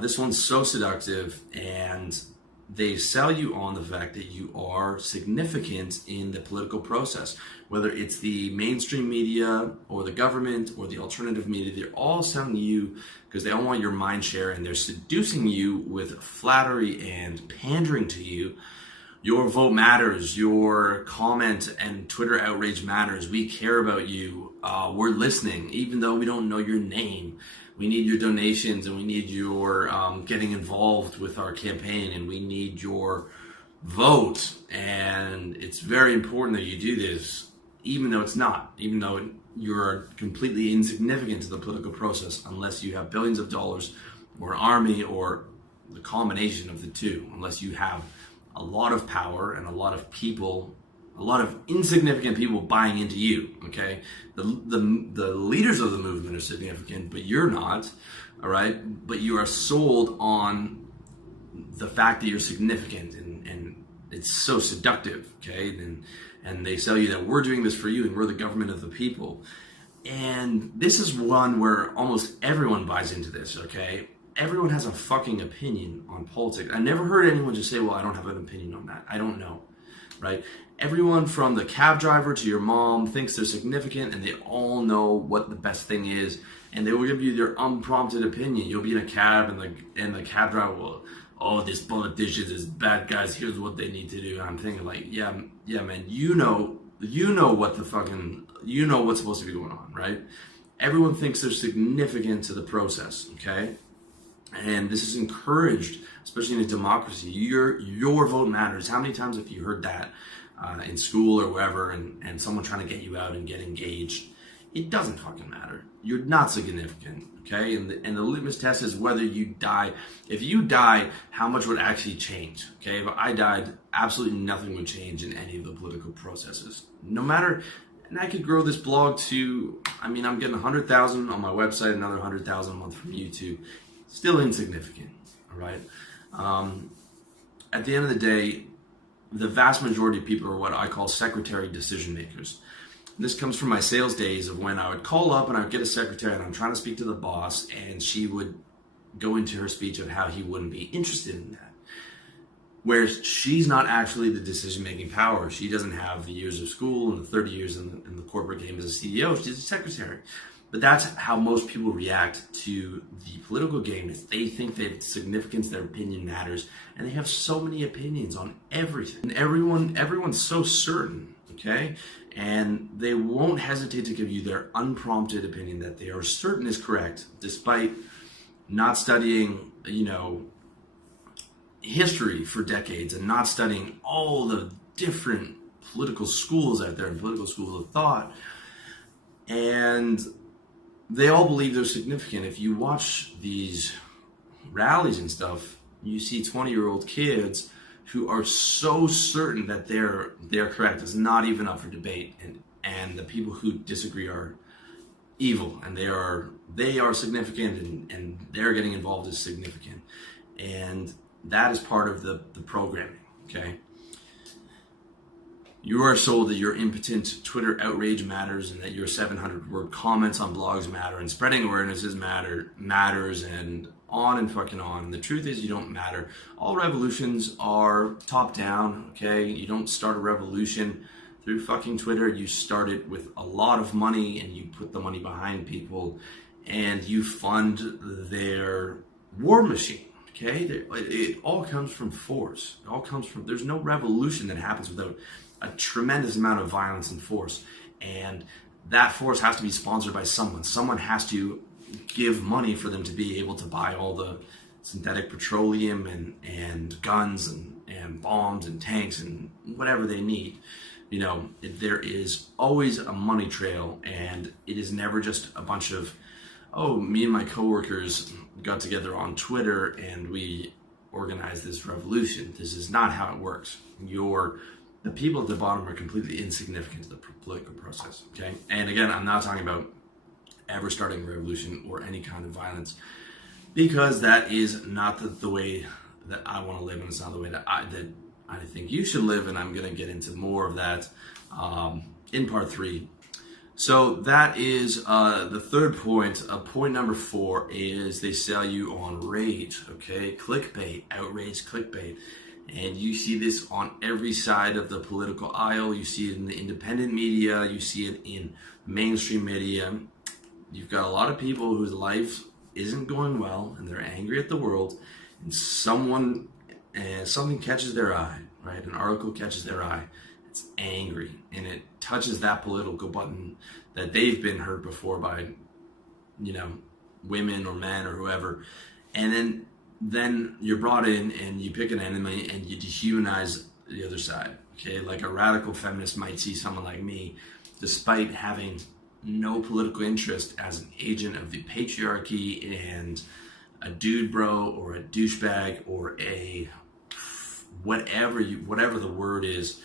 This one's so seductive, and they sell you on the fact that you are significant in the political process. Whether it's the mainstream media or the government or the alternative media, they're all selling you because they all want your mind share, and they're seducing you with flattery and pandering to you. Your vote matters, your comment and Twitter outrage matters. We care about you. We're listening, even though we don't know your name. We need your donations, and we need your getting involved with our campaign, and we need your vote. And it's very important that you do this, even though it's not, even though you're completely insignificant to the political process, unless you have billions of dollars or an army or the combination of the two, unless you have a lot of power and a lot of people, a lot of insignificant people buying into you, okay? The leaders of the movement are significant, but you're not, all right? But you are sold on the fact that you're significant, and it's so seductive, okay? And they sell you that we're doing this for you and we're the government of the people. And this is one where almost everyone buys into this, okay? Everyone has a fucking opinion on politics. I never heard anyone just say, well, I don't have an opinion on that. I don't know, right? Everyone from the cab driver to your mom thinks they're significant, and they all know what the best thing is, and they will give you their unprompted opinion. You'll be in a cab, and the cab driver will, oh, these politicians, these bad guys, here's what they need to do. And I'm thinking like, yeah, man, you know what the fucking, you know what's supposed to be going on, right? Everyone thinks they're significant to the process, okay? And this is encouraged, especially in a democracy. Your vote matters. How many times have you heard that in school or wherever, and someone trying to get you out and get engaged? It doesn't fucking matter. You're not significant, okay? And the litmus test is whether you die. If you die, how much would actually change, okay? If I died, absolutely nothing would change in any of the political processes. No matter, and I could grow this blog to, I mean, I'm getting 100,000 on my website, another 100,000 a month from YouTube. Still insignificant, all right? At the end of the day, the vast majority of people are what I call secretary decision makers. This comes from my sales days of when I would call up and I would get a secretary and I'm trying to speak to the boss, and she would go into her speech of how he wouldn't be interested in that. Whereas she's not actually the decision-making power. She doesn't have the years of school and the 30 years in the corporate game as a CEO. She's a secretary. But that's how most people react to the political game. Is they think they have significance, their opinion matters, and they have so many opinions on everything. And everyone's so certain, okay? And they won't hesitate to give you their unprompted opinion that they are certain is correct, despite not studying, history for decades and not studying all the different political schools out there and political schools of thought. And they all believe they're significant. If you watch these rallies and stuff, you see 20-year-old kids who are so certain that they're correct. It's not even up for debate. And the people who disagree are evil, and they are significant, and they're getting involved as significant. And that is part of the programming, okay? You are sold that your impotent Twitter outrage matters, and that your 700-word comments on blogs matter, and spreading awarenesses matters, and on and fucking on. And the truth is, you don't matter. All revolutions are top down, okay? You don't start a revolution through fucking Twitter. You start it with a lot of money, and you put the money behind people, and you fund their war machine. Okay, it all comes from force. It all comes from, there's no revolution that happens without a tremendous amount of violence and force. And that force has to be sponsored by someone. Someone has to give money for them to be able to buy all the synthetic petroleum and guns and bombs and tanks and whatever they need. There is always a money trail, and it is never just a bunch of, oh, me and my coworkers got together on Twitter and we organized this revolution. This is not how it works. The people at the bottom are completely insignificant to the political process, okay? And again, I'm not talking about ever starting a revolution or any kind of violence, because that is not the way that I want to live, and it's not the way that I think you should live, and I'm going to get into more of that in part 3. So that is the third point. Point number 4 is they sell you on rage, okay? Clickbait, outrage clickbait. And you see this on every side of the political aisle. You see it in the independent media. You see it in mainstream media. You've got a lot of people whose life isn't going well and they're angry at the world. And something catches their eye, right? An article catches their eye. It's angry and it touches that political button that they've been hurt before by, women or men or whoever. And then you're brought in and you pick an enemy and you dehumanize the other side. Okay, like a radical feminist might see someone like me, despite having no political interest, as an agent of the patriarchy and a dude bro or a douchebag or a whatever the word is,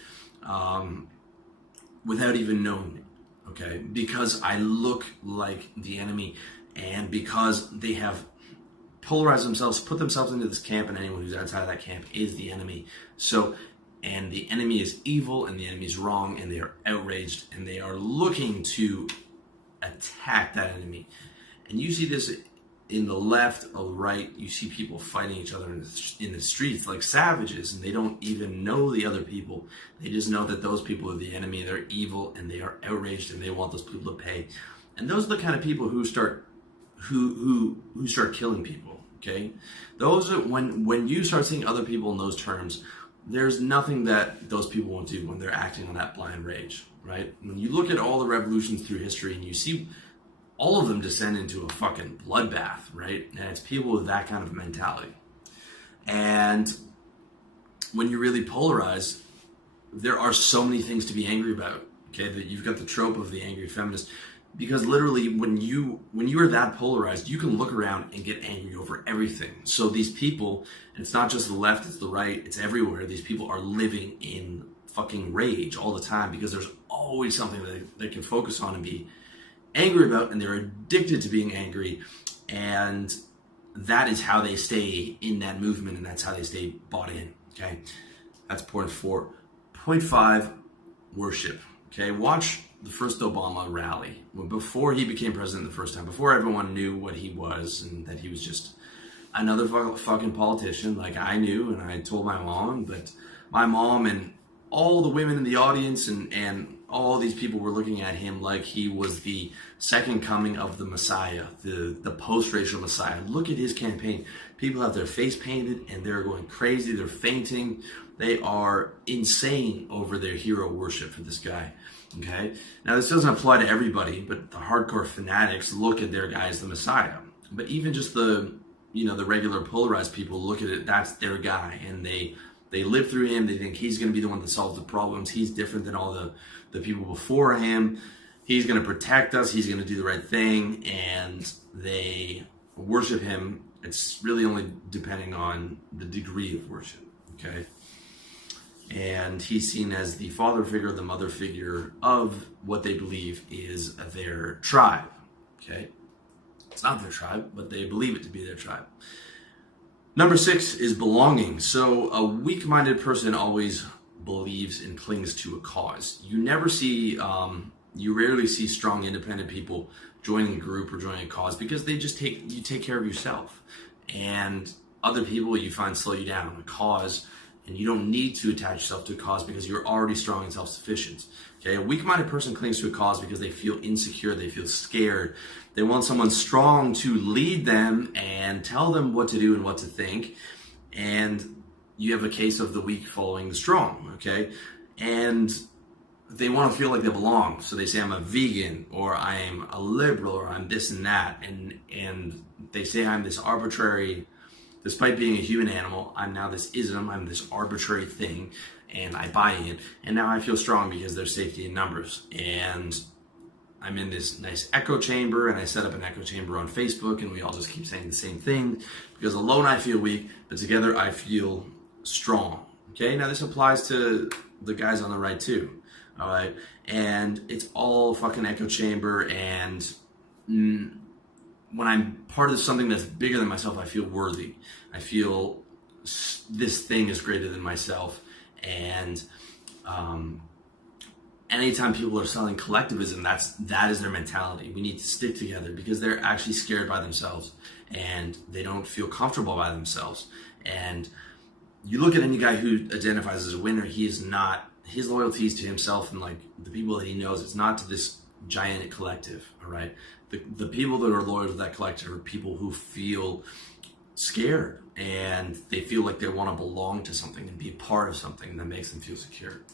without even knowing it, okay? Because I look like the enemy, and because they have polarized themselves, put themselves into this camp, and anyone who's outside of that camp is the enemy. So, and the enemy is evil, and the enemy is wrong, and they are outraged, and they are looking to attack that enemy. And you see this in the left or the right. You see people fighting each other in the streets like savages, and they don't even know the other people. They just know that those people are the enemy, they're evil, and they are outraged, and they want those people to pay. And those are the kind of people who start killing people, okay? Those are, when you start seeing other people in those terms, there's nothing that those people won't do when they're acting on that blind rage, right? When you look at all the revolutions through history and you see all of them descend into a fucking bloodbath, right? And it's people with that kind of mentality. And when you really polarize, there are so many things to be angry about, okay? That you've got the trope of the angry feminist, because literally when you are that polarized, you can look around and get angry over everything. So these people, and it's not just the left, it's the right, it's everywhere. These people are living in fucking rage all the time because there's always something that they can focus on and be angry about, and they're addicted to being angry, and that is how they stay in that movement, and that's how they stay bought in, okay? That's point 4. Point 5, worship, okay? Watch the first Obama rally. Before he became president the first time, before everyone knew what he was and that he was just another fucking politician, like I knew, and I told my mom, but my mom and all the women in the audience and all these people were looking at him like he was the second coming of the Messiah, the post-racial Messiah. Look at his campaign. People have their face painted and they're going crazy. They're fainting. They are insane over their hero worship for this guy. Okay? Now, this doesn't apply to everybody, but the hardcore fanatics look at their guy as the Messiah. But even just the regular polarized people look at it, that's their guy, and they live through him. They think he's going to be the one that solves the problems. He's different than all the people before him. He's going to protect us. He's going to do the right thing. And they worship him. It's really only depending on the degree of worship, okay? And he's seen as the father figure, the mother figure of what they believe is their tribe, okay? It's not their tribe, but they believe it to be their tribe. Number 6 is belonging. So a weak-minded person always believes and clings to a cause. You rarely see strong independent people joining a group or joining a cause because you take care of yourself. And other people you find slow you down. A cause, and you don't need to attach yourself to a cause because you're already strong and self-sufficient. Okay, a weak-minded person clings to a cause because they feel insecure, they feel scared. They want someone strong to lead them and tell them what to do and what to think. And you have a case of the weak following the strong, okay? And they want to feel like they belong. So they say, I'm a vegan, or I'm a liberal, or I'm this and that. And they say I'm this arbitrary, despite being a human animal, I'm now this ism, I'm this arbitrary thing, and I buy it. And now I feel strong because there's safety in numbers. And I'm in this nice echo chamber, and I set up an echo chamber on Facebook, and we all just keep saying the same thing, because alone I feel weak, but together I feel strong. Okay, now this applies to the guys on the right too, all right? And it's all fucking echo chamber, and when I'm part of something that's bigger than myself, I feel worthy. I feel this thing is greater than myself, and anytime people are selling collectivism, that is their mentality. We need to stick together because they're actually scared by themselves and they don't feel comfortable by themselves. And you look at any guy who identifies as a winner, he is not, his loyalty is to himself and like the people that he knows. It's not to this giant collective, all right? The people that are loyal to that collective are people who feel scared and they feel like they want to belong to something and be part of something that makes them feel secure.